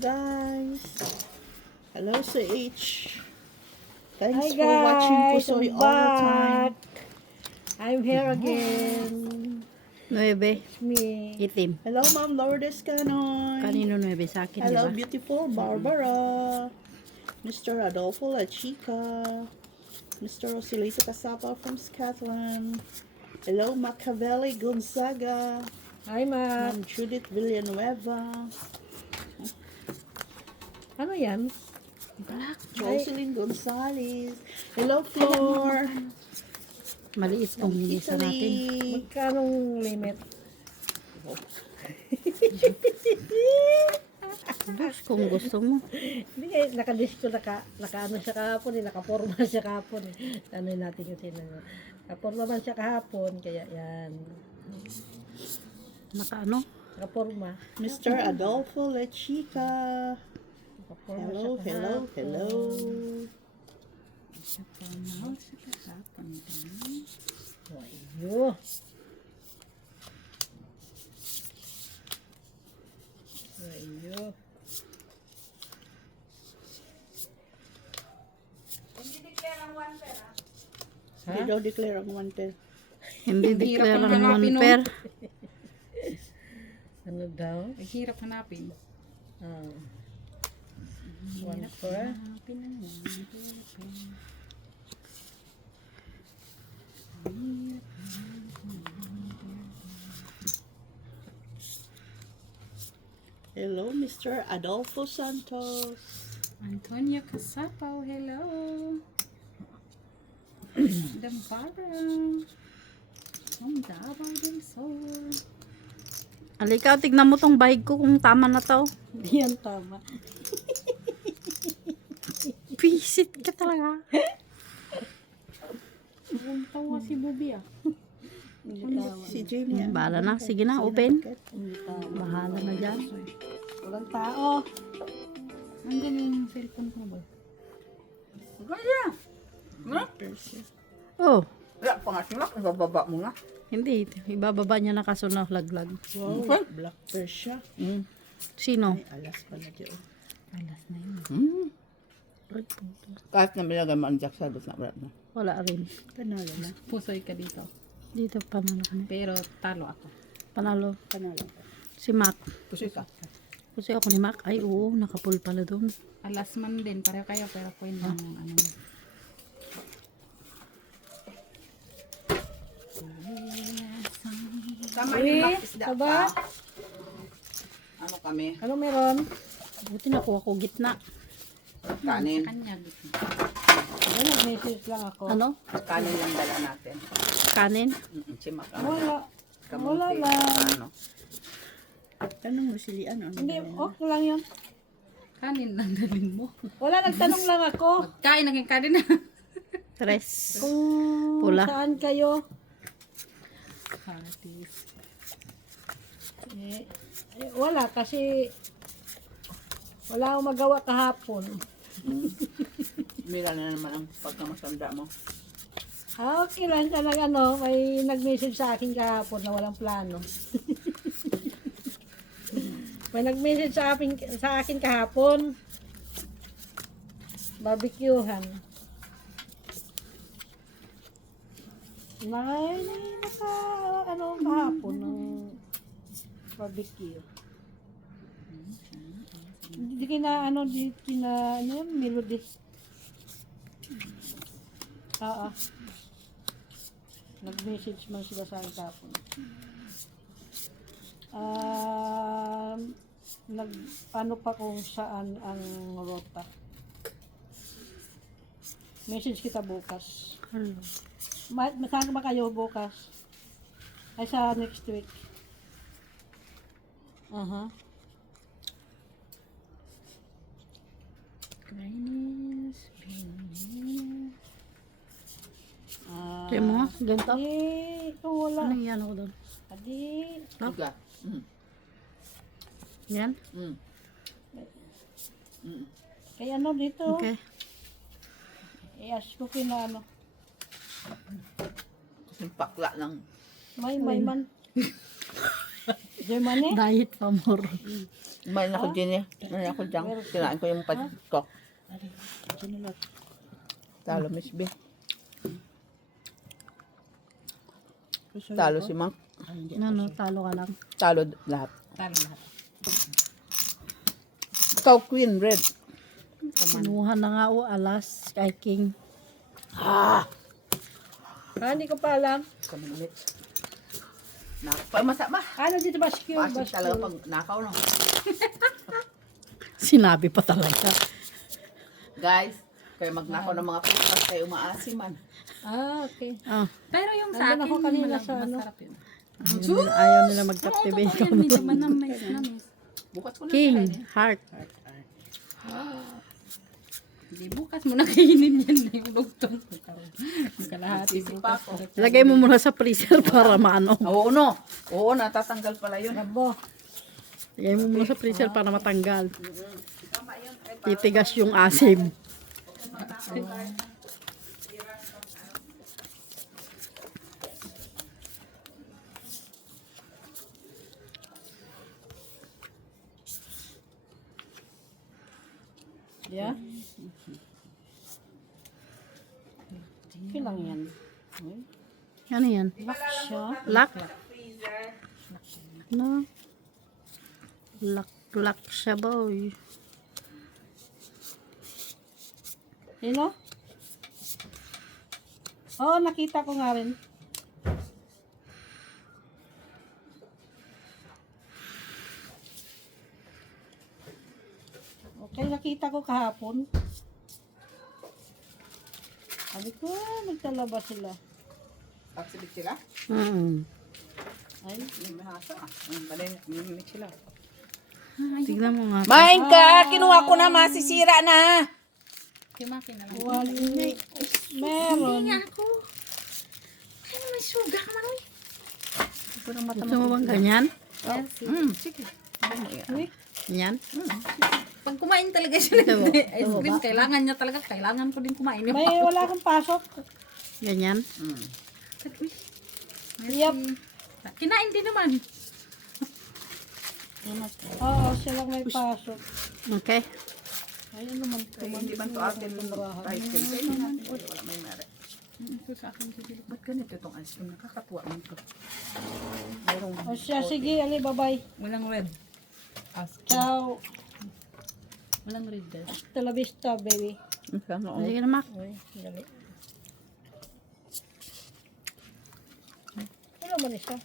guys. Hello sa H. Thanks Hi for watching guys, Pusoy I'm all the time. back. I'm here again. 9. It's me. Itim. Hello Ma'am Lourdes Canoy. Kanino 9? Sa akin, Hello di ba? beautiful Barbara. Mr. Adolfo La Chica. Mr. Rosilito Casapa from Scotland. Hello Machiavelli Gonzaga. Hi, Ma. Ma'am Judith Villanueva. Ano yan? Jocelyn Gonzalez. Hello Flor. Maliit tong minisa natin. Italy. Magkanong limit? Diyos, kung gusto mo. Hindi eh, nakadisko, naka-ano siya kahapon eh, nakaporma siya kahapon eh. Ano natin yung sinano. Nakaporma man siya kahapon, kaya yan. Nakaano? Nakaporma. Mr. Adolfo La Chica. Nakaporma Hello, siya hello, kahapon. hello. Wayo. Wayo. Hindi daw declare ang wanted. Hindi declare ang one-pair. Ano daw? Ang hirap hanapin. Ah. One for. Hello, Mr. Adolfo Santos. Antonio Casapaw, hello. Madam Barbara. From Davao del Sur. Alika, tignan mo tong bahig ko kung tama na to. Hindi yan tama. Pisit ka talaga. Ang tawa si Bobby ah. Hindi tama. Si Jamie. Bahala na. Sige na, open. Hindi tama. Bahala na dyan. Walang tao. Nandyan yung cellphone ko ba? Oh, Wala pa nga sila, ibababa mo nga. hindi. Ibababa niya na kaso na laglag. Wow, Black Persia. Sino? Ay, alas pala dyan. Alas na yun. Kahit na bilagay mo ang jacksa, doon na wala na. Wala rin. Panalo na. Pusoy ka dito. Dito panalo kami. Pero talo ako. Panalo. Panalo. Si Mac. Pusoy ka. Kasi ako ni Mac. Ay, oo. Nakapul pala doon. Alas man din, pareho kayo pero coin lang yung ano. Tama Eh, yung isda aba? pa. Ano kami? Ano meron? Buti nakuha ko gitna. Kanin. Kanya gitu. Ano, message lang ako. Ano? Kanin yung dala natin. Kanin? Simak Wala. kamuti. Wala lang. Ano? Tanong mo si Lian. Ano Hindi, ba yan? okay lang yun. Kanin lang dalhin mo. Wala, nagtanong lang ako. Kain naging kanin na. Tres. Kung Pula. saan kayo. Parties. Wala, kasi wala akong magawa kahapon. Mila na naman ang pagkamasanda mo. Ah, okay lang siya may nag-message sa akin kahapon na walang plano. May nag-message sa akin kahapon. Barbecuehan. May kahapon ng barbecue. Hindi melody. Nag-message man sila sa akin kahapon. Ano pa kung saan ang rota. Message kita bukas. Hello. Saan ba kayo bukas? Ay sa next week. Kaya mo nga, ganito. Kung wala. Anong yan ako doon? Adi, Iga. Yan? kaya ano dito? Okay. I-ask ko kina Kasing pakla lang. May man. Germany? Diet pa more. Kumain ako din eh. Kumain ako dyan. Kinain ko yung patikok. Ali, sinulot. Talo, Miss B. Gusto Talo ko? si Mac. Ay, hindi. Ano, talo ka lang. Talo lahat. Talo lahat. Ikaw, Queen, Red. Kinuha na nga o alas kay King. Hindi ko pa alam. Kami ulit. Masama. Ano dito ba skill? Pasig talaga pag nakaw, no? Sinabi pa talaga. Guys, kayo magnakaw ng mga pupas kayo maasiman. Okay. Ah, Pero yung sa Nandun akin, ako kanina sa ano. masarap yun. ayaw nila mag-captivate. Yan, medyo manamis, namis. Bukas ko na King, kain, eh. heart. Hindi, bukas mo na kainin yan na yung lugtong. Kalahati Isip bukas. pa ako. Lagay mo muna sa freezer para maano. Oo, no. Oo, natatanggal pala yun. Abo. Lagay mo muna sa freezer para matanggal. Titigas yung asim. Yeah. Okay lang yan. Ano yan? Siya. Lock? No. Lock siya boy. Sino? Oo, nakita ko nga rin. Okay, nakita ko kahapon. Sabi ko, nagtalaba sila. Pagsibig sila? Ay, May mahasa. May sila. Tignan mo nga. Main ka! Kinuha ko na, masisira na! Kimaki na lang. wali. Meron. Hindi nga ako. Ay, may suga ka man, uy. Gusto mo bang ganyan? Sige. Yan? Pag kumain talaga siya Ito, ng ice cream, kailangan niya talaga. Kailangan ko din kumain. May wala akong pasok. Ganyan? Uy, Yep. kinain din naman. Oo, siya lang may pasok. Okay. Ayun naman ko. Hindi man to atin ice cream. Kainin natin. Wala may mare. Ito sa akin siguro. Ba't ganito itong ice cream? Nakakatuwa man to. O siya, sige, ali, bye-bye. Walang red. Ciao. Walang red guys. Hasta la vista, baby. Ano? Sige na, Mac. Uy, dali. Ano man isa?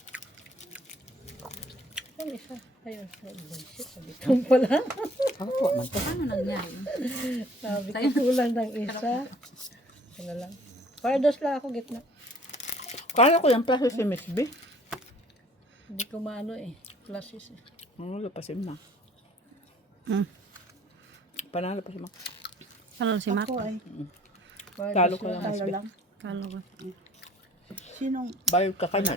Ano isa? Ayun, bullshit. Sabi ko pala. Nakakatuwa man to. Paano nangyari? Sabi ko kulang ng isa. Ano lang. Para dos lang ako gitna. Kala ko yung plaso si Miss B. Hindi ko maano eh. Classes eh. Panalo pa si Mac. Mm. Panalo pa si Mac. Ano si Mac? Ako ay. Para Talo dos ko lang, lang. Miss B. lang. Kalo ko. Sinong Bayad ka kanya.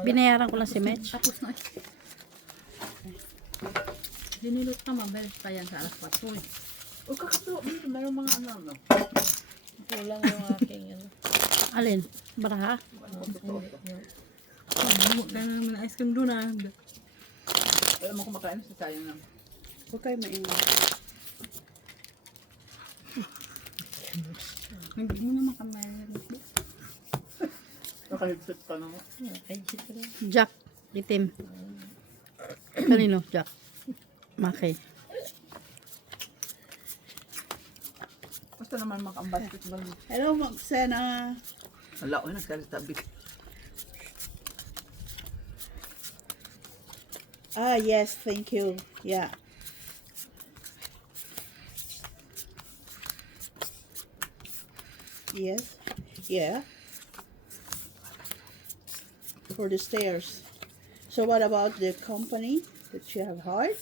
Binayaran ko lang si Mitch. Tapos na. Dinilot ka mabel pa yan sa alas 4. Uy. O kakatuwa. Meron mga ano. Kulang yung aking ano. Alin? Baraha? Bumuk ka na naman ice cream doon ah. Alam mo kung makain sa sayang na. huwag kayo maingay. Hindi mo naman kamayan. Nakahigsit ka na mo. Ay, dito lang. Jack. Itim. Kanino? Jack. Maki. Basta naman maka-basketball. Hello, Magsena. Wala ko nagsalita big. Ah, yes, thank you. Yeah. Yes. Yeah. For the stairs. So what about the company that you have hired?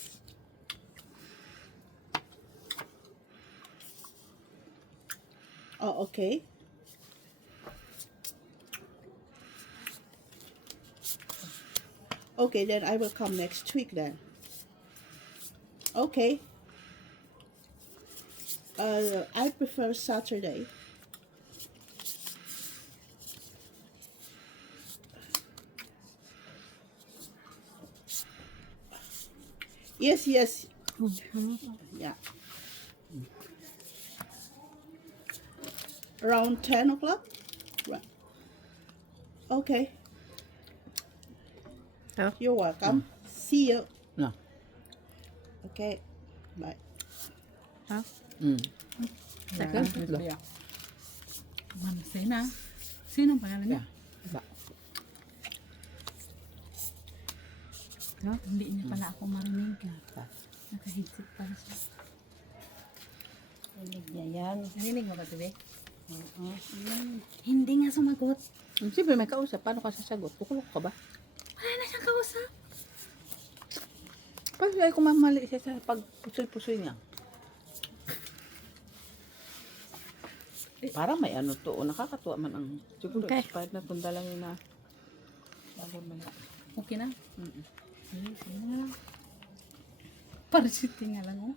Oh, okay. Okay, then I will come next week then. Okay. I prefer Saturday. Yes, yes. Yeah. Around 10 o'clock? Right. Okay. Oh. You're welcome. See you. No. Okay. Bye. Second? Man, sino ang pangalan niya? Ba. Hindi niya pala ako marinig. Naka-headset pala siya. Rinig niya yan. Narinig mo ba ito, be? Hindi nga sumagot. Siyempre may kausap. Paano ka sasagot? Kukulok ka ba? Wala na siyang kausap. Paano ay kumamali siya sa pagpusoy-pusoy niya? Parang may ano to. Nakakatuwa man ang... Siguro Okay. expired na kung dala niya na... Bago man. Okay na? Sige na lang. Parasiting nga lang, oh.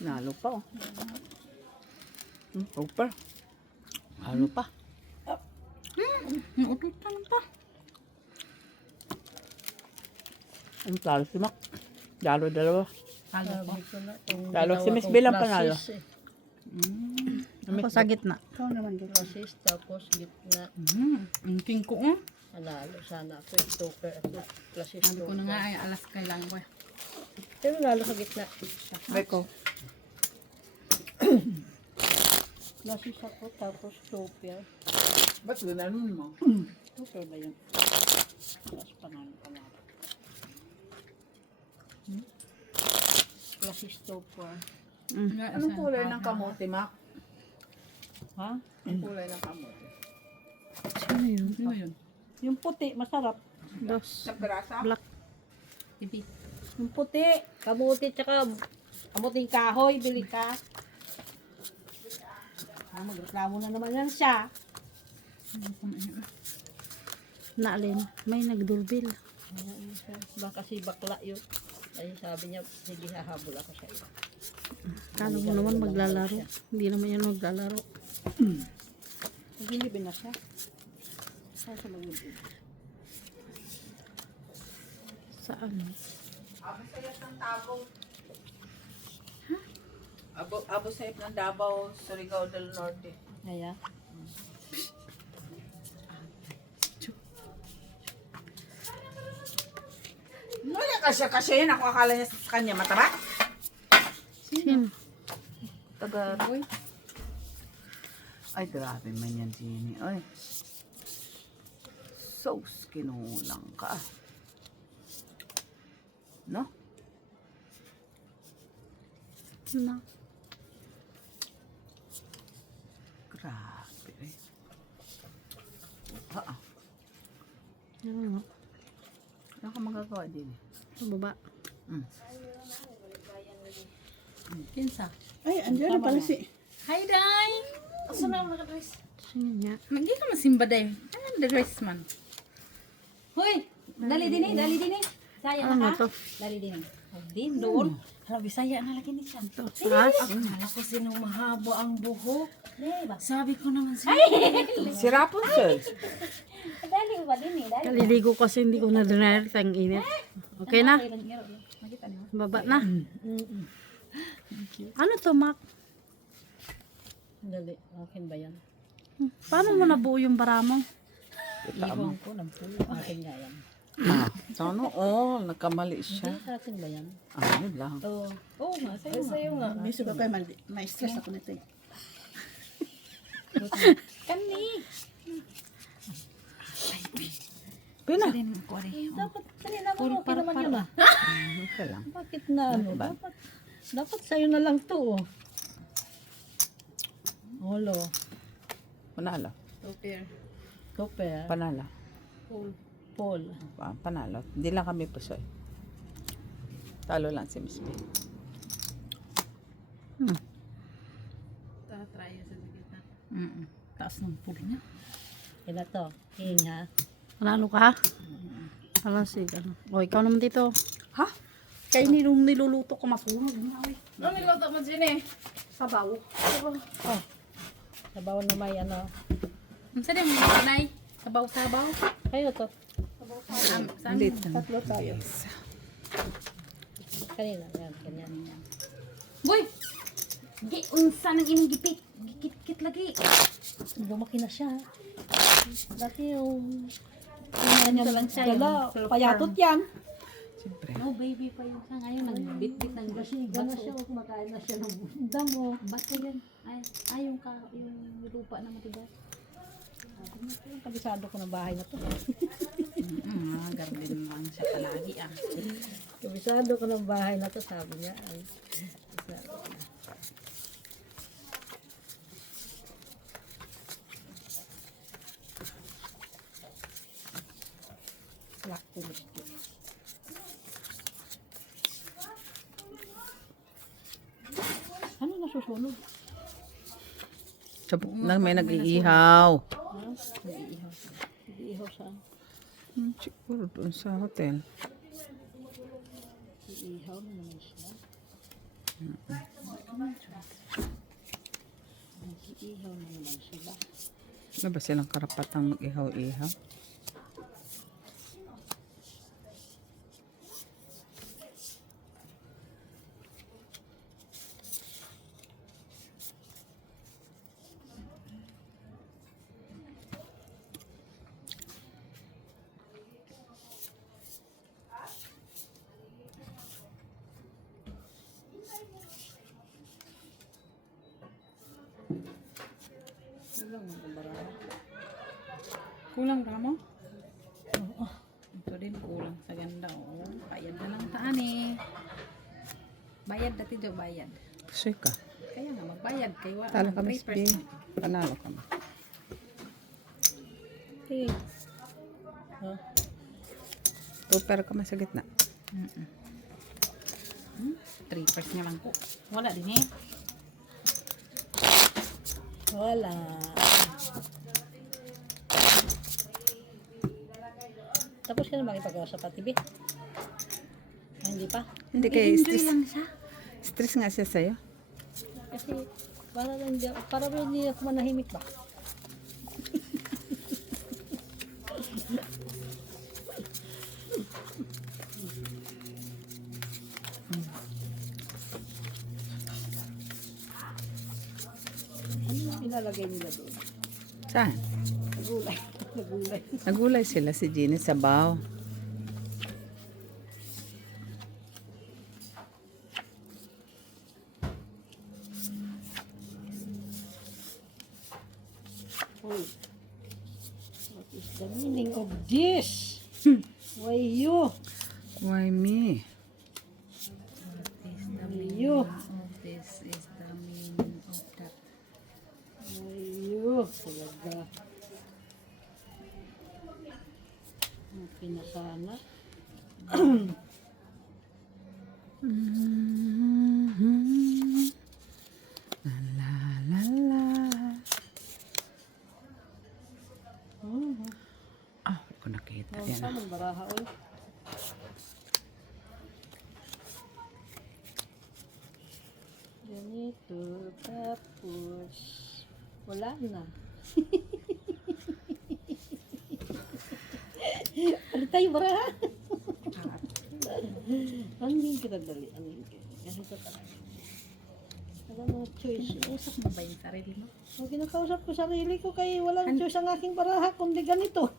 Nalo pa oh. Super. Nalo pa. Naututan pa. Ang talo si Mac. Dalo dalawa. Halo pa. Sabi ko na, kung Talo si ginawa Miss kong Bill ang panalo. classes, Ako sa gitna. Ikaw naman dito. Classes, tapos gitna. Ang king ko, oh. Nanalo sana ako. Super ako. Classes, Sabi ko na nga ay alas kailangan ko. Pero nalo sa gitna. Beko. Classes ako, tapos super. Ba't gananon mo? Super ba yun? Tapos panalo. Classes, super. Anong kulay ng kamote, Mac? Ha? Anong kulay ng kamote? Sino yun? Sino yun? Yung puti, masarap. Dos. Sa grasa? Black. Tipi. Yung puti, kamuti, tsaka kamuting kahoy, bili ka. Magreklamo na naman yan siya. Naalin. May nagdulbil. Baka si bakla yun. Ay sabi niya, sige hahabol ako sa iyo. Kala mo naman maglalaro. Hindi naman yan maglalaro. Naglilibin na siya. Saan siya maglilibin? Sa ano? Abu Sayyaf ng Davao, Surigao del Norte. Kaya, Wala kasi yun. Ako akala niya sa kanya mataba. Sino? Taga... Ay, grabe man yan, Jenny. Ay. So, kinulang ka. No? Na. Grabe. Eh. Ah, Ano? ano ka magagawa din? Sa baba. Kinsa? Ay, andyan na pala si... Hi, Day! Asa na mga dress? Sino niya? Magi ka masimba, Day. Ano the dress man? Hoy, dali din eh. Saya Ano na to? ka? Dali din eh. Din doon. Hala, Bisaya na lagi ni siya. Taas? Akala ko sinong mahaba ang buhok. Diba? Sabi ko naman siya. Si Rapunzel. Dali ba din eh. Dali. Kaliligo kasi hindi ko na dinner. Tang init. Okay na? Makita niyo. Baba na. Ano to, Mac? dali, akin ba yan? Paano mo nabuo yung bara mo? Iwan ko ng pulo. Akin nga yan. Sana all. Nagkamali siya. Akin ba yan? Ano lang. Oo. Oo nga, sa'yo nga. Miss pa pa, may stress ako nito eh. Kani. Pina. Dapat kanina mo, okay naman yun ah. Okay lang. Bakit na ano? Dapat sa'yo na lang to oh. Olo. Panalo. Super. Panalo. Paul. Panalo. Hindi lang kami pusoy. Talo lang si Miss B. Try sa gitna. Taas ng pulo niya. Kaya to. King ha. Panalo ka? Alam si ano. O, ikaw naman dito. Ha? Kaya niluluto ko masunog. Ano niluto mo dyan eh? Sabaw. Sabaw na may ano. Ang sadya mo yung nanay. Sabaw-sabaw. Kayo to. Saan? Dito. Tatlo tayo. Kanina, yan, ganyan. Boy! Gi, unsa nang imong gipit? Gikit-kit lagi. Lumaki na siya. Dati yung Ano lang siya yung dala, sulfur. payatot yan. Siyempre. No, baby pa yun siya. Ngayon, nagbit-bit ng Gasiga na siya, kumakain na siya ng damo. Bato yan. Ay, yung lupa na matigas. Kabisado ko ng bahay na to. Garden lang siya palagi ah. Kabisado ko ng bahay na to, sabi niya. Ay, kabisado ko na. Lactose. Ano nasusunog? Lang may nag-iihaw. Iihaw saan? Siguro doon sa hotel. Iihaw na naman sila. Iihaw na naman sila. Ano ba silang karapatang mag-ihaw-ihaw? Kulang ka mo? Ito din kulang sa ganda. Oh, bayad na lang taan eh. Bayad dati jo bayad. Pusoy ka. Kaya nga magbayad kay wa. Talo ka, Miss B. Panalo ka mo. Okay. Ha? Tupper ka man sa gitna. 3% nga lang po. Wala din eh. Wala. Tapos ka na makipagawa sa patibi? Ah, hindi pa? Hindi kay Enjoy stress. lang siya. Stress nga siya sa'yo. Kasi para ba hindi ako manahimik ba? Ano yung ilalagay nila doon? Saan? Nagulay. Nagulay. Nagulay sila si Jeannie sa baw. Hoy. What is the meaning of this? Why you? Why me? You. This is the meaning of that. Why you? Talaga. Okay na sana. La la la. Ah, hindi ko nakita. Ang Yan. saan ang baraha, oy? Ganito, tapos wala na. Ano tayo baraha? Angin kita dali, angin kita. Ganito talaga. Wala mga choice. Usap mo ba yung sarili mo? Pag kinakausap ko sarili ko kay walang choice ang aking baraha kundi ganito.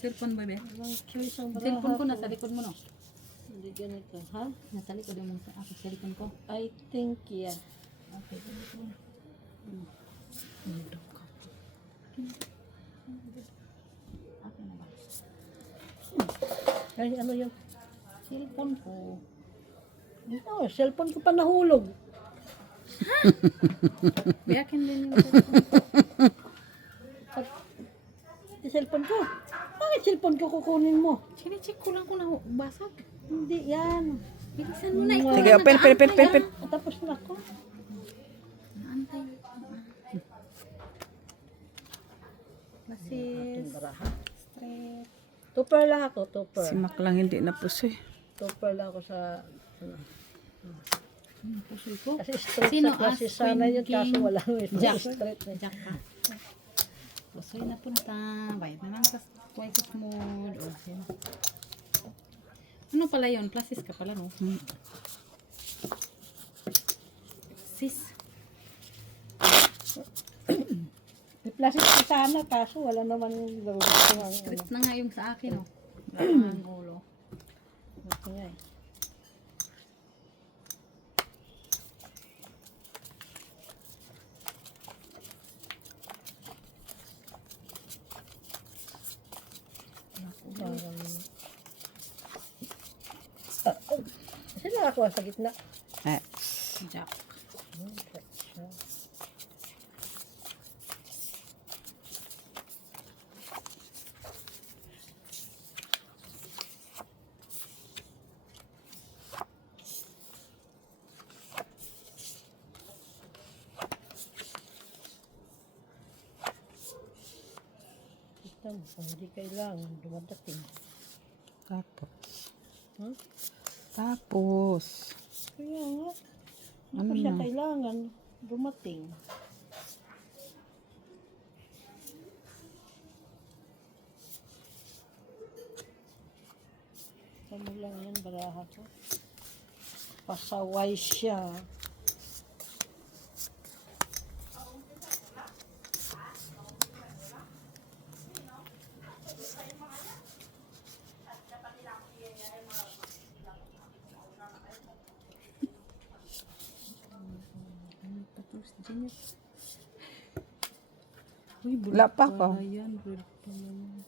Cellphone ba ba? Walang choice ang baraha Cellphone ko nasa likod mo no? Hindi ganito, ha? Nasa likod mo sa ako cellphone ko. I think, yeah. Okay. Okay na ba? Ay, ano yun? Cellphone ko. Oh, cellphone ko pa nahulog. Biyakin din yung cellphone ko. Yung cellphone ko. Bakit cellphone ko kukunin mo? Chine-check ko lang kung basag. Hindi yan. Bilisan mo na. Sige, pen. Tapos na ako. Naantay. Basis. Straight. Tupper lang ako, tupper. Si Mac lang hindi na pusoy. Tupper lang ako sa... Ano. Pusoy ko. Kasi straight Sino sa klase as sana yun, kaso thinking? wala. Jack. Straight na. Jack ka. Pusoy na punta. Bayad na lang sa Twice as smooth. O, yan. Ano pala yun? Plasis ka pala, no? Sis. May plastic ko sana, kaso wala naman yung loob. Straight na nga yung sa akin, oh. Wala ang ulo. Ito nga eh. Sino nakakuha sa gitna? Eh, Jack. Ito mo, kung hindi kailangan, dumadating. tapos. Hmm? Tapos. Kaya nga, Ano ano siya na? kailangan, dumating. Ano lang yan, baraha ko. Pasaway siya. Tapos, Junior. Uy, Wala pa bird ko. pala yan. Bird pala yan.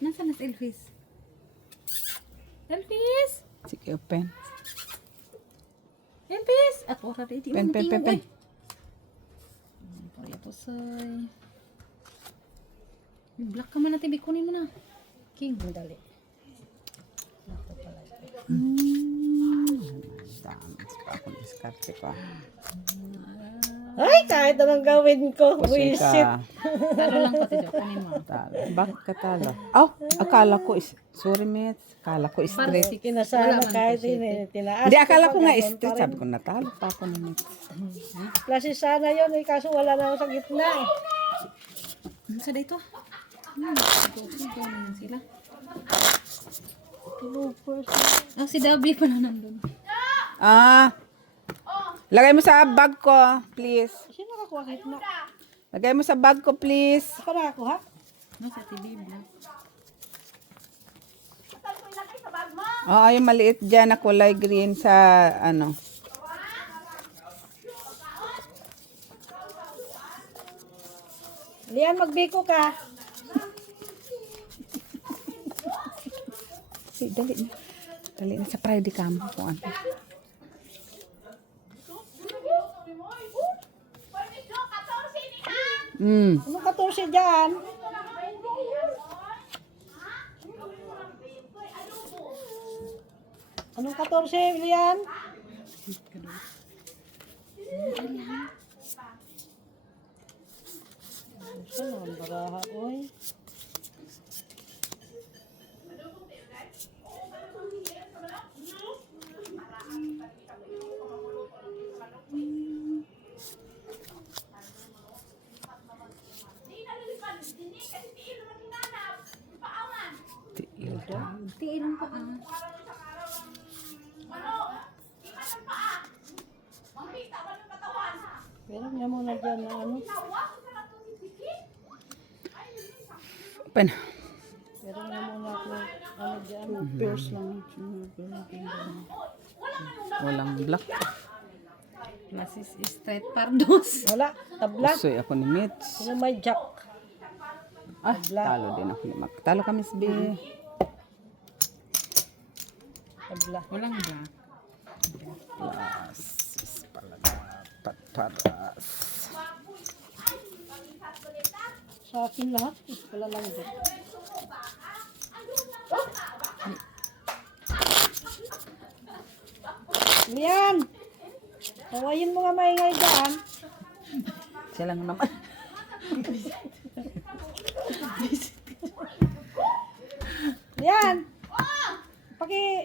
Nasaan na si Elvis? Elvis! Sige, open. Elvis! At wala na iti. Pen. Pari ito say. Black ka man natin. Bikunin mo na. King. Ang dali. Dami pa akong diskarte ko. Ay, kahit anong gawin ko, Kasi wisit. ka. Talo lang pati siya. Kunin mo. Talo. Bakit ka talo? Oh, akala ko is, sorry mate. Akala ko straight. Kinasama Wala man kahit kasi, tinaas. Hindi, akala ko nga ganun straight. pa rin. Sabi ko, natalo pa ako na mate. Klase sana yun, eh, kaso wala na ako sa gitna eh. Ano sa dito? Ito na sila. Ah, si Dabi pa na nandun. Ah, lagay mo sa bag ko, please. Sino nakakuha gitna? Lagay mo sa bag ko, please. Ako nakakuha? Nasa TV black. Oo, yung maliit dyan na kulay green sa, ano. Lian, magbiko ka. Dali na. Dali na sa Friday cam. Kung ano. Anong 14 dyan? Anong 14, Lian? Saan ang baraha, oy? Tiilan pa ah. Meron niya muna dyan na ano. Open. Meron niya muna ako ano dyan. Pairs lang. Walang black. Plasis straight pardos. Wala, tabla. Usoy ako ni Mitch. Sino may jack? Ah, talo din ako ni Mac. Talo kami sa B. Tabla. Walang black. Plus. Pala dapat paras. Sa akin lahat. Wala lang dyan. Lian! Tawayin mo nga maingay dyan. Siya lang naman. Lian!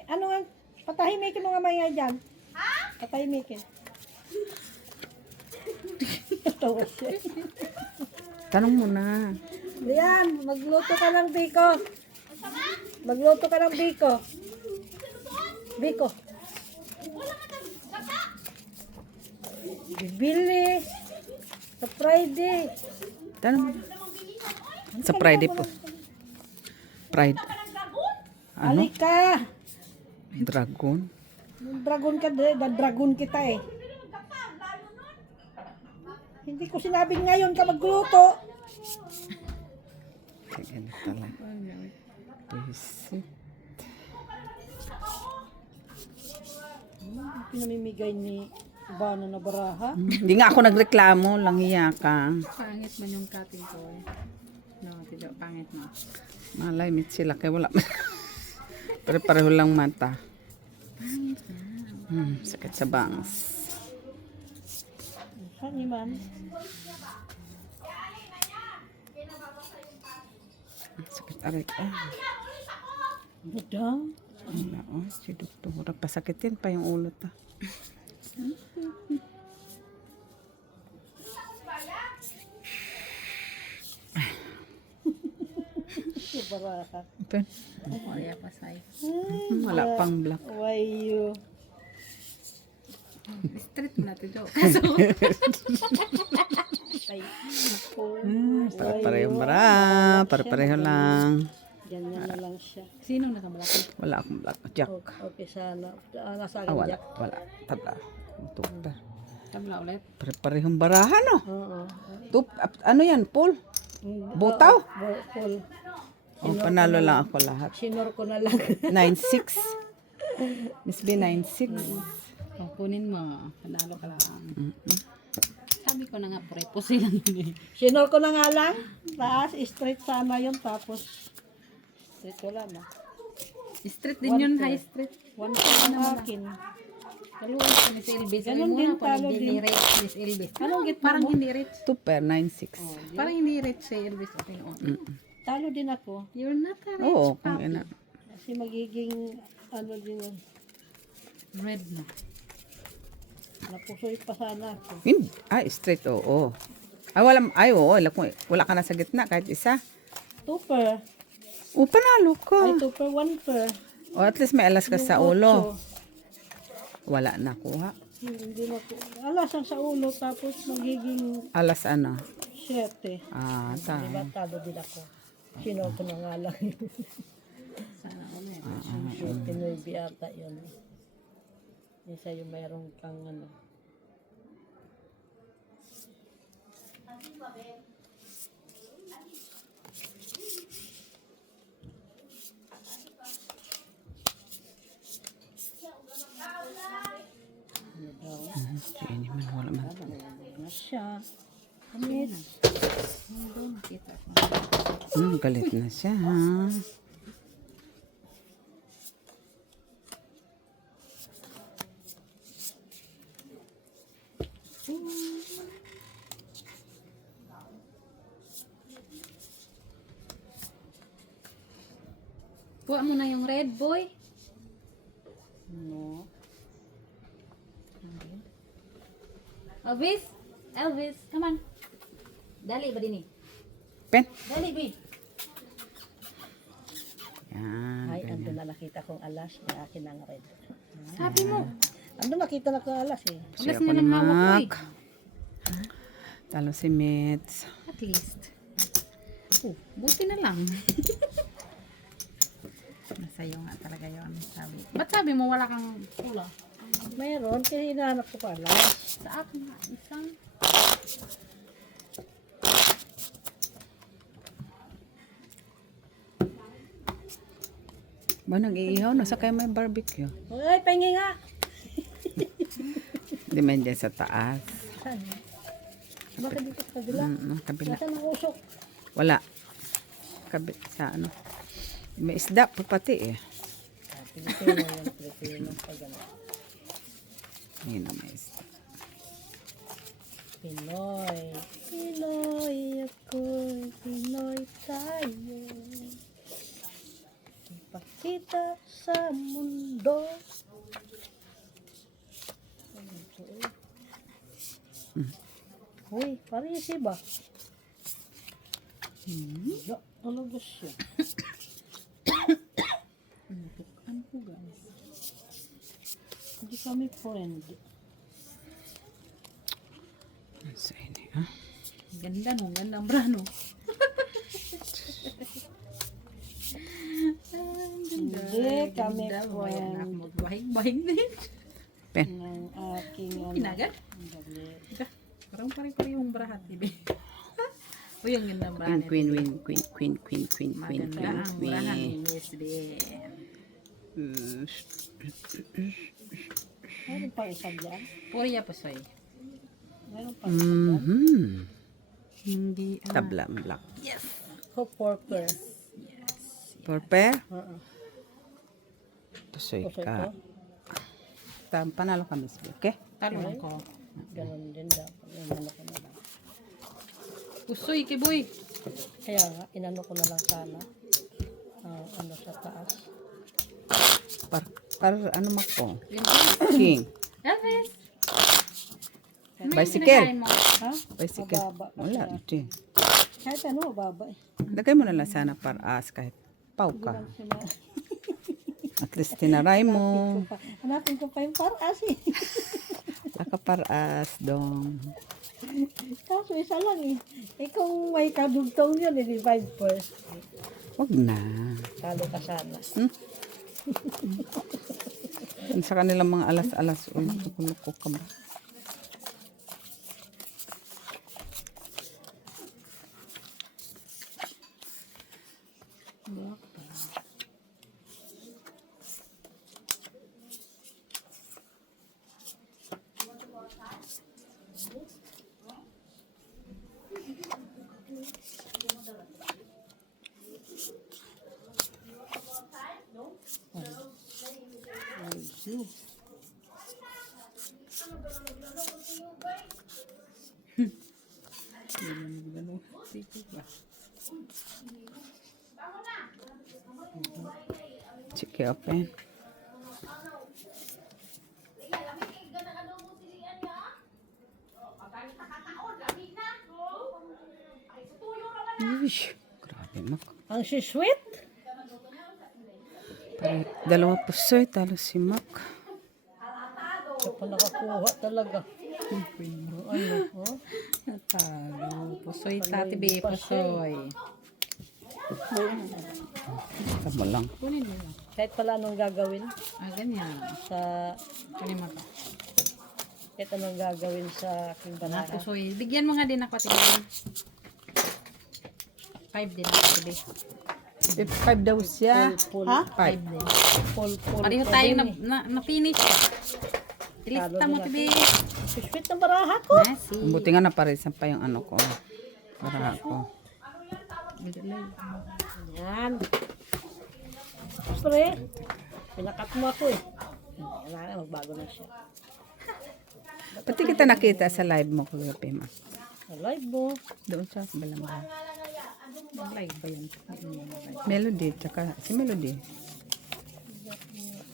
Ano nga, patahimikin mo nga maingay dyan. Katahimikin. Tawa siya. Tanong mo na. Diyan, magluto ka ng biko. Magluto ka ng biko. Biko. Bibili. Sa Friday. Tanong mo. Sa Friday po. Friday. Ano? Halika. Dragon? Dragon ka, dragon kita eh. Hindi ko sinabing ngayon ka magluto. Sige na talaga. Visit. Pinamimigay ni Ivana na baraha. Hindi nga ako nagreklamo. Langhiya ka. Pangit man yung cutting ko eh. No, tido, pangit na. Malay, mit sila. Kaya wala. Pare-pareho lang mata. Sakit sa bangs. Saan ni man? Sakit arik. Budang. Wala, oh, si doktor. Pasakitin pa yung ulo ta. Si baraha. Pen, Kaya pa say. wala pang black. Why you? Street mo na tido. Kaso, Ay, ako. Pare-parehong bara. Pare-pareho lang. Ganyan na lang siya. sino nakamalaki? Wala akong black. Jack. Okay, sana. Nasa Ah, akin, wala. Jack. Wala. Tabla. Doktor. Tabla ulit. Pare-parehong barahan, no? Oo. Ano yan, Paul? Butaw? Full. O, panalo lang ako lahat. Sinor ko na lang. 9-6. Miss B, 9-6. O, kunin mo. Panalo ka lang. Sabi ko na nga, prepo silang yun eh. Sinor ko na nga lang. Taas, straight sana yun. Tapos, straight ko lang. Street din yun, high street. One point ang akin. Kaluan ko Miss Elvis. Ganun din, talo din. rate Miss Elvis. Anong gitna Parang mo? hindi rich. Super, 9-6. Parang hindi rich si Elvis. Okay, okay. Talo din ako. You're not a rich Oo, kung puppy. ina. Kasi magiging, ano din yun. Red na. Napusoy pa sana ako. Hindi. Ay, straight, oo. Ay, oo. Wala ka na sa gitna, kahit isa. Tuper. O, panalo Ay, ka. tuper, one per. O, at least may alas ka sa ulo. Wala na kuha. Hindi na po. Alas ang sa ulo, tapos magiging Alas ano? 7. Ah, Diba, tayo. talo din ako. Sinor ko na nga lang. Sana ulit. Pinoy ata yun. Isa yung mayroong kang ano. Hindi man, wala man. Ano siya? Amit. Galit na siya, ha? Kuha mo na yung red boy. No. Elvis. Elvis, come on. Dali ba din eh? Pen. Dali, B. Yan, Ay, ganyan. ando na nakita kong alas. May akin ang red. Sabi mo. Ando nakita na ko alas eh. Kasi Alas ako na lang hawak mo namak. eh. Talo si Mets. At least. Buti na lang. Nasa'yo nga talaga yun. Sabi. Ba't sabi mo wala kang pula? Mayroon, kaya hinahanap ko pa alas. Sa akin nga, isang. Ba, nag-iihaw na sa kayo may barbecue. Ay, pahingi nga. Hindi man dyan sa taas. Saan? Bakit dito sa kabila? Kabila. Nasaan ang usok? Wala. Sa ano. May isda pa pati eh. Pilipino yan, Pilipino. Pag ano. Yun ang may isda. Pinoy. Pinoy ako. Pinoy tayo. Ipakita sa mundo. Uy, parehas ba? Ya, talaga siya. Tukan ko guys. Hindi kami friend. Sa ini, ah. Ganda no, gandang bra no. Hindi kami Bayan na ako friend magbahing-bahing din. Pen. ng aking Pinagan? Dali. Ika, parang pare-parehong brahat, diba? O yung gandang brahan. Queen, queen, queen. Maganda ang brahan ni Miss Ben. Meron pa isa dyan? Puri ya pasoy. Meron pa isa dyan? Hindi. Tabla, black. Ko porker. Purple. Oo. Tusoy Pusoy ka. ko. Panalo ka, Miss B. Okay? Talo lang ko. Ganon din dapat. Inano ko na lang. Pusoy kiboy. Kaya nga, inano ko na lang sana. Ano sa taas. Par ano mako? King. Elvis. Bicycle. Ha? Bicycle. Mababa pa Wala. siya. Di. Kahit ano, mababa eh. Lagay mo na lang sana para kahit pau ka. Sila, At least tinaray mo. hanapin ko pa yung paras eh. Nakaparas dong. Kaso isa lang eh. Eh kung may kadugtong yun, i-divide first. Wag na. Talo ka sana. Sa kanilang mga alas-alas. Uy, nakuloko ka ba? Sige, open. Uy, grabe mak. Ang sweet. Dalawa pusoy, talo si Mac. Ito pa nakakuha talaga. Ano? Oh? Talo. Pusoy tati be. Pusoy. Tama lang. Kunin mo lang. Kahit pala anong gagawin Ah, ganyan. sa Kunin mo to. kahit anong gagawin sa aking Ah, banana. pusoy. Bigyan mo nga din ako tingin. 5 din ako tibi. 5 daw siya. Full, Ha? 5 din. full. Pareho pa tayong din eh. na-finish. Ilista mo Talo tibi. Sweet ng baraha ko. Nasi. Buti nga naparisan pa yung ano ko. Para ko. Yan. Pre, pinakat mo ako eh. Wala na, magbago na siya. Pati kita nakita sa live mo, Kuya Pema. Alive mo. Doon sa Balambang. Live ba yun? Melody, tsaka si Melody.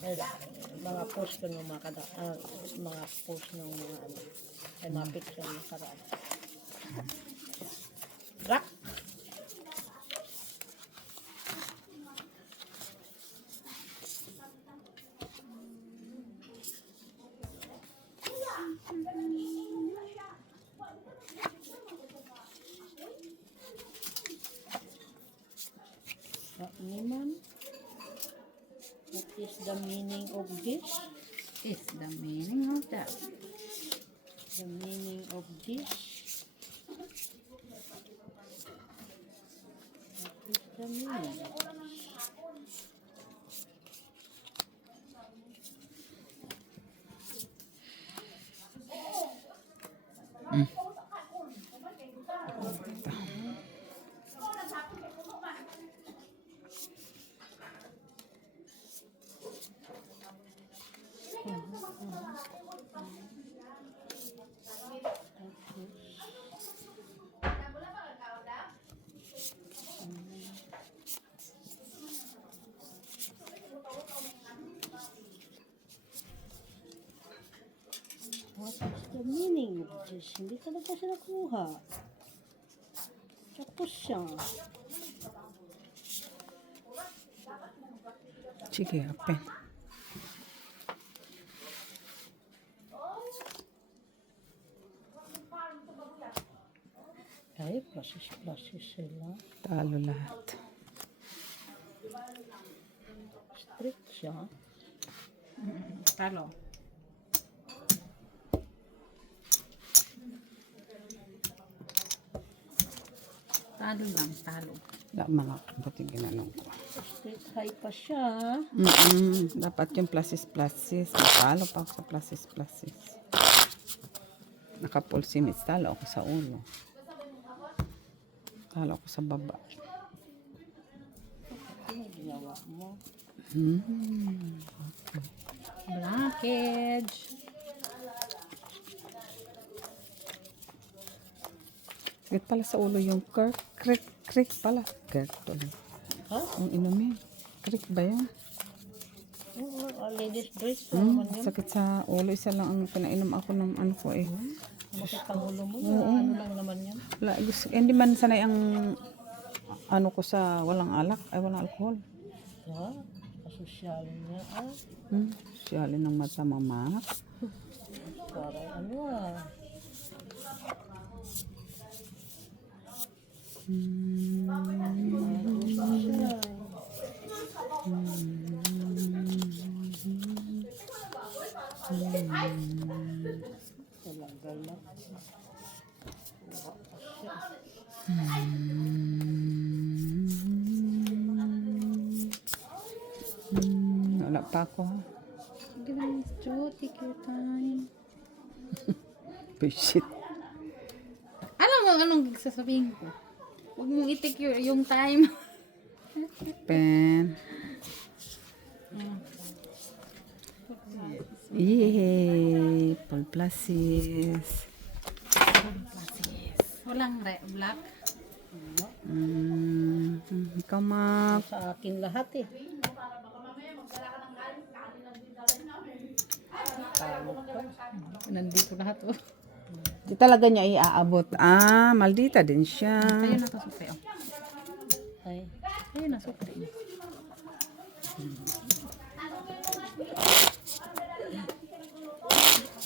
Eh, mga post ko ng mga mga post ng mga ano, ay mga picture ng karaan. Rock! Naman, what is the meaning of this? Is the meaning of that? The meaning of this? What is the meaning? What The meaning of this, hindi talaga siya nakuha. Tsaka siya. Sige, open. Ay, plasis sila. Talo lahat. Strict siya. Talo. Talo lang, talo. Wala mga buti ginanong ko. Strict high pa siya. Dapat yung pluses. Talo pa ako sa pluses. Naka-full simits. Talo ako sa ulo. Talo ako sa baba. Ano ginawa mo? Blockage. Sakit pala sa ulo yung creek pala. Creek tuloy. Ha? Ang inumin. Creek ba yun? Ladies dress. Ano man yun? Sakit sa ulo. Isa lang ang pinainom ako ng ano ko eh. Bakit ang ulo mo? Ano lang naman yan? Wala, hindi man sanay ang ano ko sa walang alak. Ay, walang alcohol. Ha? Kasosyal niya. Siyali ng mata mamak. Parang ano ah. Walang galak. Wala pa ako. Sige lang, Joe. Take your time. Shit. Alam mo anong sasabihin ko? Huwag mong i-take yung time. Pen. Yay! Full pluses. Walang black. Ikaw mak. Sa akin lahat eh. Nandito lahat oh. Di talaga niya iaabot. Maldita din siya. Ayun na to sukli oh. Ay. Ayun na sukli.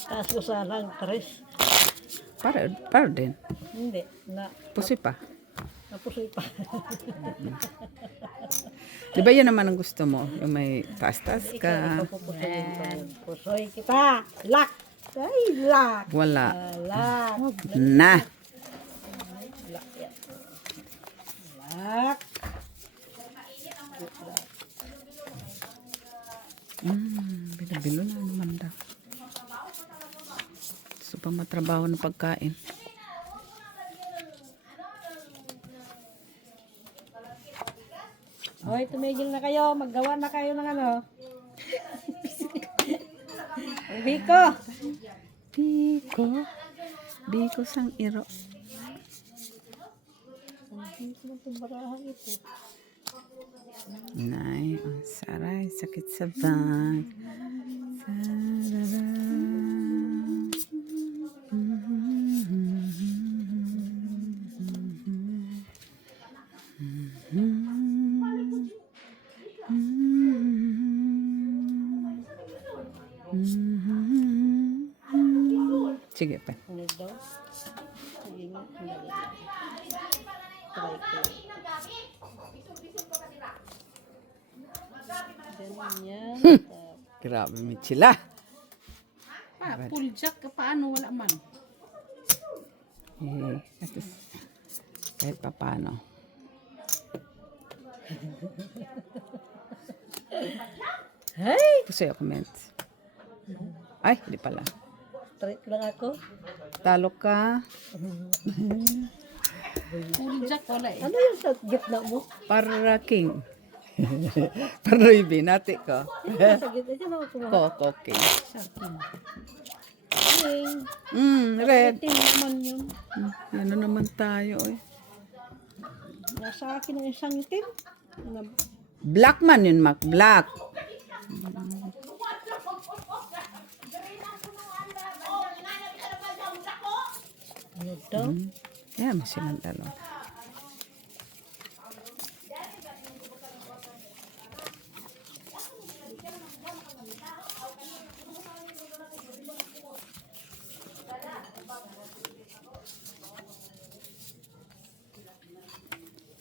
Taas ko sana ang tres. Para din. Hindi. Pusoy pa. Napusoy pa. Di ba yun naman ang gusto mo? Yung may taas-taas ka. Pupusoyin pa rin. Pusoy kita. Lak. Ay, lak. Wala. Lak. Na. Lak. Bilo na naman daw. So pang matrabaho ng pagkain. Hoy, tumigil na kayo. Maggawa na kayo ng ano. Biko. Biko sang iro. Nay, ang saray, sakit sa bag. Sarara. Sige pa. Ano daw? Sige nga. Try ko. Ganyan. Grabe, Michila. Full jack ka paano wala man. Kahit pa paano. Hey! Pusoy ako, comments. Ay, hindi pala. Try ko lang ako. Talo ka. Full jack wala eh. Ano yung sa gitna mo? Para king. Para ibinati ko. Sa gitna. Ito lang ako. Coco king. Red. Itim naman yun. Ano naman tayo eh. Nasa akin ang isang itim. Black man yun, Mac. Black. Ano daw? Yan, silang dalawa.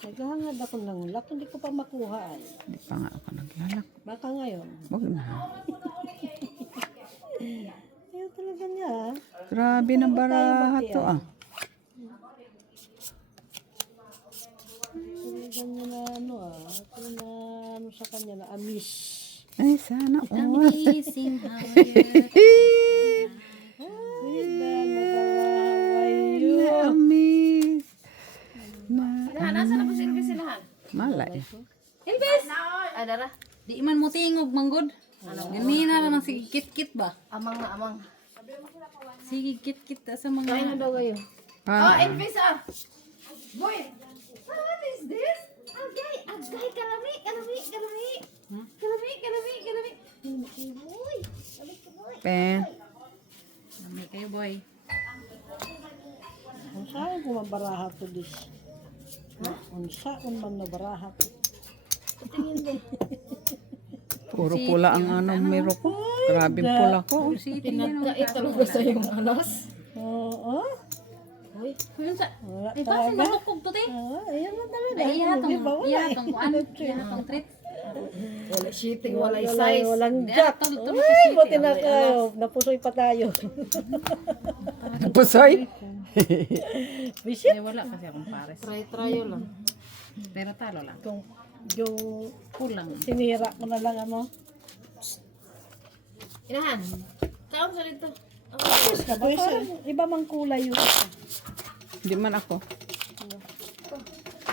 Naghahangad ako ng lak, hindi ko pa makuha ay. Hindi pa nga ako naglalak. Baka ngayon. Huwag na. Ayaw talaga niya. Grabe ng baraha to ah. Talaga niya na ano ito na ano sa kanya na amis. Ay, sana all. Amazing how Na-amaze. Nasa na po sila sila? Malay. Elvis! Ay, dara. Di man mo tingog manggod. Ganina na lang sige kit-kit ba? Amang na, amang. Sige kit-kit sa mga... Kain na daw kayo. Ah, Elvis ah! Boy! What is this? Agay! Agay! Kalami! Kalami! Kalami! Kalami! Kalami! Kalami! Boy! pen. Lami kayo boy. Kung saan ko mabaraha to dis. Kung saan man nabaraha to. Puro pula ang ano mero ko. Grabe pula ko. Pinagkait talaga sa yung anas. Oo. Yun sa... Wala Ay, basta talaga. malukog to te. Ayan na talaga. Ihatong kuan. Ihatong treat. Wala shitting, wala size. Walang Di, jack. tulog to Uy, buti na kayo. Napusoy pa tayo. Pusoy. Visit. Ay, wala kasi akong pares. Try lang. Pero talo lang. Kung yung Kulang. sinira ko na lang ano. Inahan. Kaon sa dito. Parang iba mang kulay yung isa. Hindi man ako.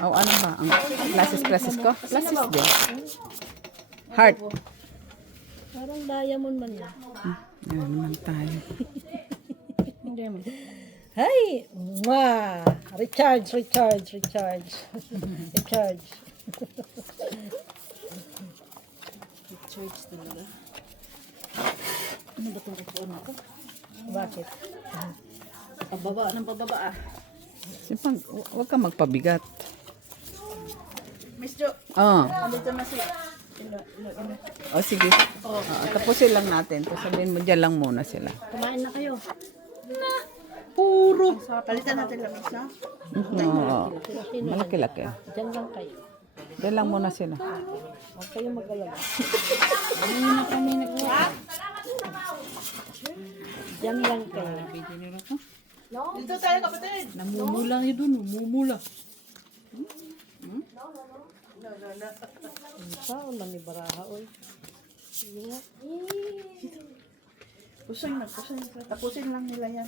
Oh, ano ba? Ang classes ko? Classes din. Heart. Parang diamond man yan. Yan naman tayo. Hindi man. Hey! Mwah! Recharge. Recharge. Church talaga. Ano ba itong upuan ako? Bakit? Pababa ng pababa ah. Simpang, huwag ka magpabigat. Miss Jo, Oh. andito na si... O sige. Tapusin lang natin. Tapos sabihin mo, dyan lang muna sila. Kumain na kayo. Puro. Palitan natin lang, Miss, no? Oo. Malaki-laki. Diyan lang kayo. Dyan lang muna sila. Huwag kayong mag-alala. Diyan lang kayo. Dito tayo, kapatid! Namumula yun dun. Namumula. Saan man ni Baraha, oy. Sige nga. Pusoy na. Tapusin lang nila yan.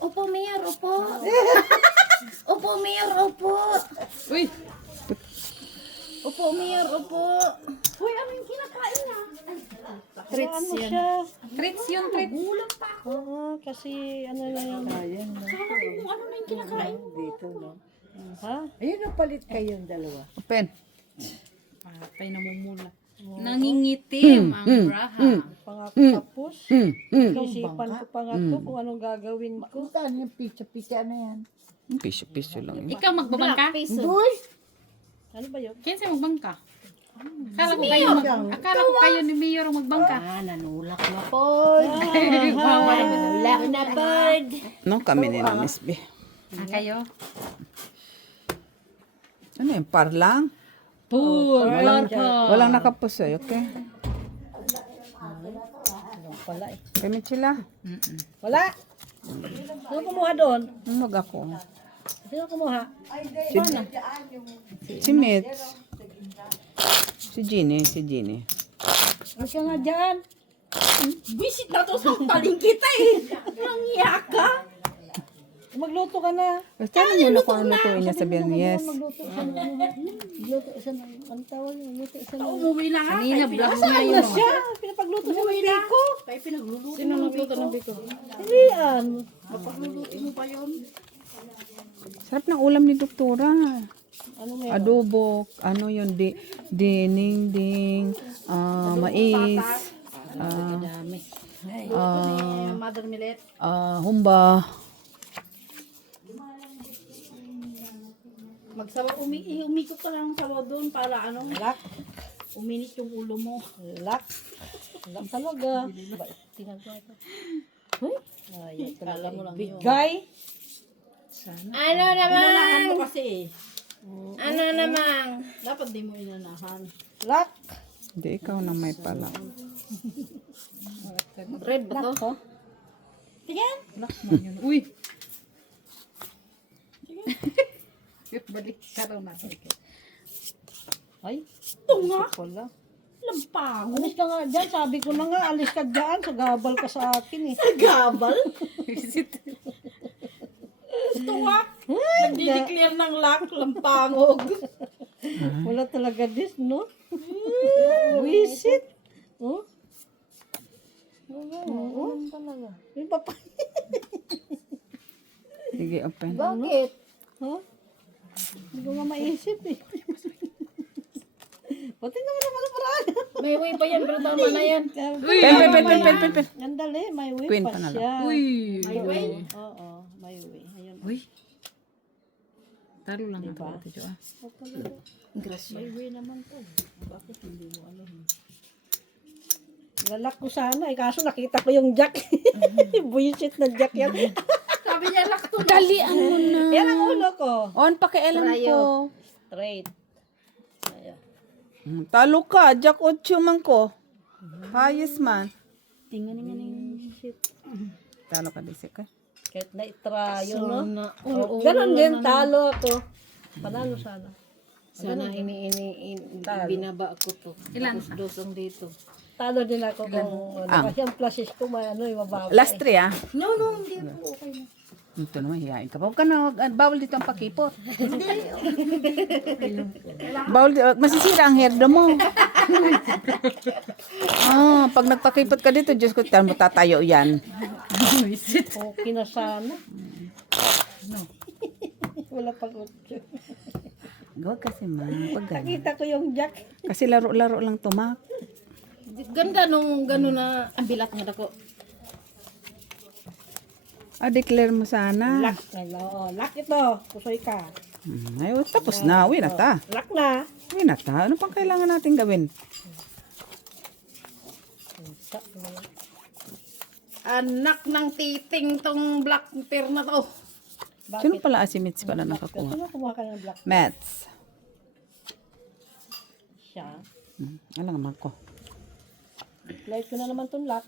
Opo, Mayor, opo. Opo, Mayor, opo. Uy! Opo, Mayor, opo. Uy, ano yung kinakain na? Treats ano siya. Treats yun, treats. Oo, kasi ano na yan. Ayan na. Kung ano na yung kinakain. Dito, no? Ha? Ayun, napalit kayong dalawa. Open. Patay namumula. Nangingitim ang braha. Pangako tapos. Isipan ko pa nga to kung anong gagawin ko. Piso-piso lang yun. Ikaw magbabangka? Ano ba yun? Kinsa magbangka? Akala ko kayo ni Mayor ang magbangka. Nanulak na po. Nanulak na po. No, kami ni na Miss B. Kayo? Ano yun? Parlang? Pool. Walang nakapusoy, okay? Wala eh. Kami sila. Wala. Sino kumuha doon? Mag ako. Sino kumuha? Si Mitch. Si Jeannie. Huwag ka nga dyan. Visit na to sa taling kita eh. Nangya ka. Magluto ka na. Basta niyo na kung ano lutuin niya, sabihan niya, yes. Magluto isa na. Magluto isa na. Ang tawag niya, magluto isa na. Umuwi na nga. Kanina vlog na Ano yun. siya? Pinapagluto siya ng biko. Kaya pinagluluto. Sino nagluto ng biko? Hindi yan. Papagluluto mo pa yun. Sarap ng ulam ni Doktora. Ano meron? Adobo, ano yun, dinding, mais, Dami. Mother Millet. humba. Magsawa, umikot ka lang sawa doon para ano, Lock. uminit yung ulo mo. Lock. Lock talaga. Tinagawa ko. Uy. Ay, Alam mo lang yun. bigay. Ano Inanahan naman? mo kasi eh. Ano naman? Dapat di mo inanahan. Lock. Hindi, ikaw na may pala. Red ba to? Black man yun. Uy! Balik ka raw na. Ay. Ito nga, Wala. lampango. Alis ka nga dyan. Sabi ko na nga, alis ka dyan. Sagabal ka sa akin eh. Gabal. Ito nga, nagdi-declare ng lock, lampangog. Wala talaga this, no? Wisit. Oh? Oo. Talaga. Yung papa. Sige, open. Bakit? Huh? Hindi ko nga maisip eh. Pati naman naman ang paraan. May way pa yan, pero tama na yan. Pen. Gandali, may way Queen pa pa na lang. siya. Uy! May way. Oo, may way. Ayun. Uy! Talo lang ito. Ate Jo, ah. May way naman to. Bakit hindi mo alam? Lalak ko sana eh, kaso nakita ko yung jack. Buisit na jack yan. Sabi niya, lock to. Dalian mo na. Yan ang ulo ko. On, pakialam ko. Straight. Ayan. Talo ka, Jack 8 man ko. Hayes man. Talo ka, di ka. Kahit na itrayo, no? Oo, Ganon din, talo ako. Panalo sana. Sana binaba ko to. Ilan? Tapos dosong dito. Talo din ako kung kasi ang plasis ko, ano, mababa. Last 3 ah. No, hindi po okay na. Ito naman, hiyain ka. Huwag ka na, bawal dito ang pakipot. Bawal dito, masisira ang hair mo. Pag nagpakipot ka dito, Diyos ko, mo tatayo yan. Okay na sana. Wala pang utyo. Huwag kasi ma, pag ganun. Nakita ko yung jack. Kasi laro-laro lang tumak. Ganda nung gano'n na ang bilat nga dako. Declare mo sana. Lock. Hello. Lock ito. Pusoy ka. Ay, tapos na. Uwi na ta. Lock na. Uwi na ta. Ano pang kailangan natin gawin? Anak ng titing tong black pair na to. Sino pala si Mitz pala nakakuha? Sino kumuha ka ng black? Mets. Siya. Alam naman ko. Light ko na naman itong lock.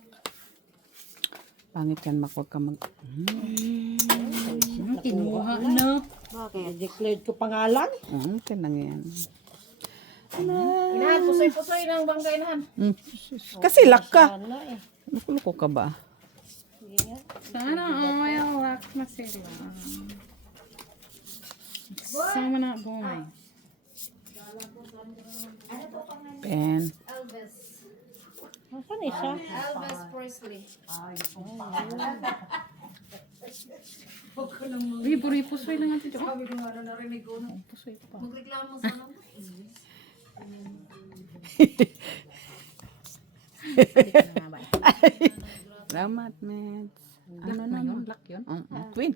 Pangit yan, makwag ka mag... Kinuha na. I-declared ko pangalan. Okay lang yan. Inahan, pusoy-pusoy ng banggainahan. Kasi lock ka. Ano eh. Nakuloko ka ba? Sana may lock na sila. Sama na boy. Pen. Nasaan isa? Elvis Presley. Uy, puro pusoy lang ate Jo. Sabi ko nga narinig ko. Pusoy pa. Magreklamo sa ano? Salamat, Mets. Ano na yun? Black yun? Twin.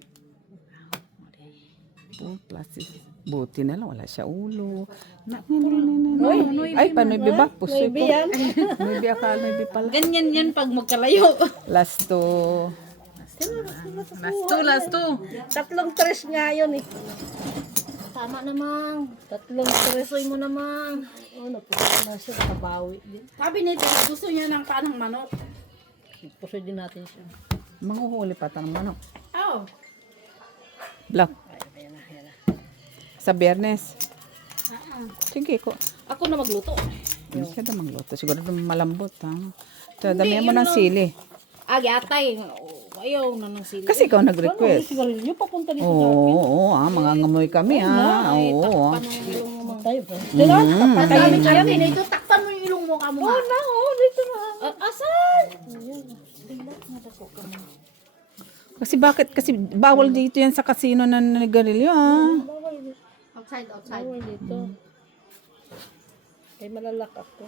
Plastic. Buti na lang, wala siya ulo. Ay, panoy ba? Pusoy Maybe po. yan. Maybe akala, maybe pala. Ganyan yan pag magkalayo. Last to. Last two. Tatlong tres nga yun eh. Tama namang. Tatlong tres. Pusoy mo namang. Oh, napuso na siya. Nakabawi din. Sabi nito, gusto niya ng panang manok. Pusoy din natin siya. Manguhuli pa tanong manok. Oh, Black. Sa Biyernes. Sige ko. Ako na magluto. Siya na magluto. Siguro malambot ha. So, damihan mo ng sili. Atay. Ayaw na ng sili. Kasi ikaw Ano, nag-request. sigarilyo papunta dito Oo, sa akin. oo, mga ngamoy kami ha. Oo, Tayo ba? Sila, Patayin ka yan. Dito, takpan mo yung ilong mo ka mo. Oo na, oo, dito na. Asan? Kasi bakit? Kasi bawal dito yan sa casino na nagarilyo ha. Outside. Bawal dito. Kaya malalak ako.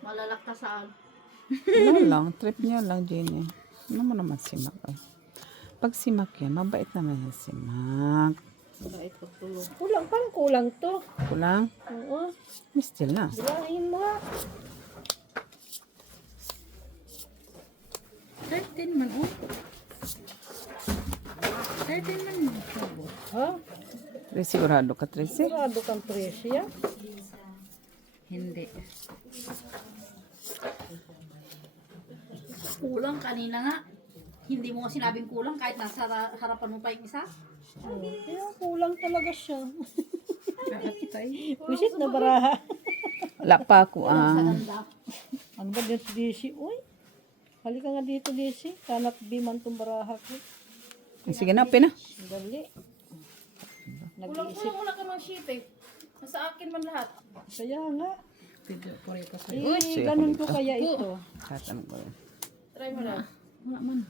Malalakta saan? Ano lang, trip niya lang, Jenny. Ano mo naman si Mac? Ay. Pag si Mac yan, mabait naman yan si Mac. Kulang, parang kulang to. Kulang. Oo. Still na. Bilangin mo nga. 13 man, oh. 13 man. Ha? Sigurado ka, Tracy? Sigurado kang presya. Hindi. Kulang kanina nga. Hindi mo sinabing kulang kahit nasa harapan mo pa yung isa. Kaya kulang talaga siya. Kaatay. Visit na baraha. Wala pa ako Ano ba din si DC? Uy, halika nga dito DC. Kanat biman tong baraha ko. Sige na, pina. Dali. Nag-iisip. Kulang ka mga sheet eh. Nasa akin man lahat. Kaya nga. Video ko rin pa Eh, ganun ko kaya ito. Tatanong ko yun. Try mo na. Wala man.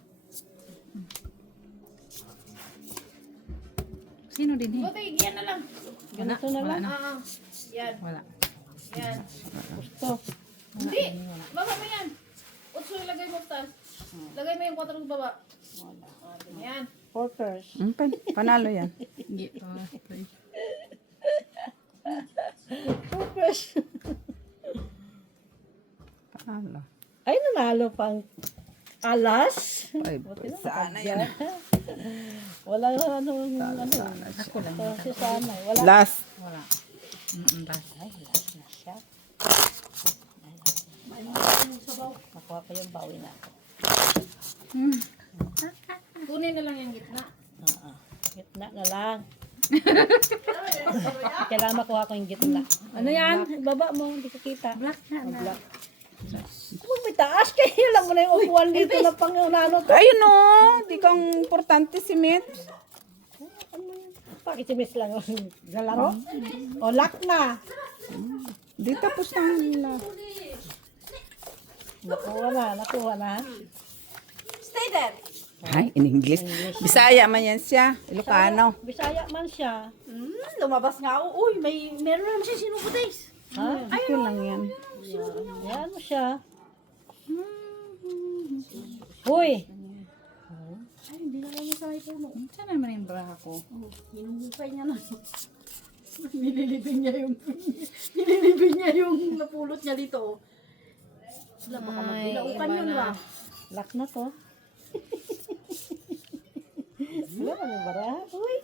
Sino din eh? Buti, yan na lang. Ganito na lang. Yan. Wala. Yan. Gusto. Hindi. Baba mo yan. Utso ilagay mo sa taas. Lagay mo yung 4 sa baba. Yan. Porters. Panalo yan. Hindi. Porters. Panalo. Ay, nanalo pang alas. Ay, sana yan. Wala ano. Ako lang. Kasi sana. Wala. Last. Wala. Last. Ay, last na siya. Nakuha ko yung bawi na. Kunin na lang yung gitna. Gitna na lang. Kailangan makuha ko yung gitna. Ano yan? Baba mo, hindi ko kita. Black na. Black. Kung may taas, kaya lang mo na yung upuan dito na pangunano to. Ayun o. Di kang importante si Mit. Bakit si Miss lang galaro? O, lock na. Di tapos na nila. Nakuha na. Stay there. Ay, in English. Bisaya man yan siya. Ilocano. Bisaya man siya. Lumabas nga ako. Uy, meron naman siya sinubutis. Ha? Okay lang yan. Yan mo siya. Uy! Saan naman yung bra ko? Hinungupay niya na. Nililibing niya yung napulot niya dito. Wala baka magbilaukan yun ba? Lock na to. Wala ka yung bara? Uy!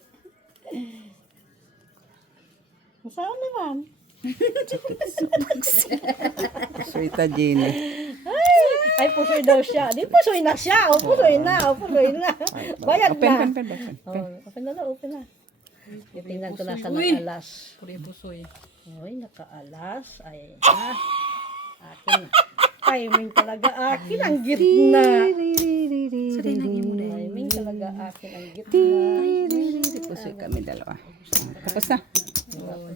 Saan naman? Sweeta Jenny. Ay, pusoy daw siya. Di pusoy na siya. O, pusoy na. O, pusoy na. Bayad na. Pen. Open na. Open na. Titingnan ko nasa nakaalas. Puri pusoy. Uy, nakaalas. Ay, akin na. Timing talaga akin ang gitna. Timing talaga akin ang gitna. Pusoy kami dalawa. Tapos na.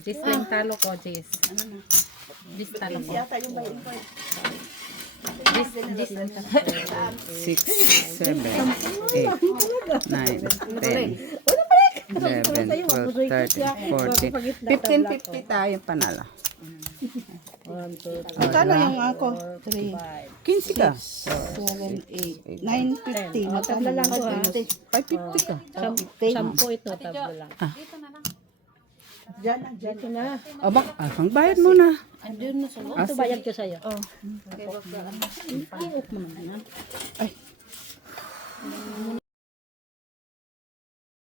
Jis lang talo ko, Jis. Jis talo ko. Yata yung bayan ko. Jis lang talo ko. 6, 7, 8, 9, 10, 11, 12, 13, 14, 15 tayo panalo. 1, 2, 3, Magkano yung ako? 3, 15 ka. 7, 8, 9, 15. Tabla lang ko ha. 550 ka. 10 ito, tabla lang. Diyan na, diyan. Ito na. Aba, ang bayad mo na. Ito bayad ko sa'yo. Ay,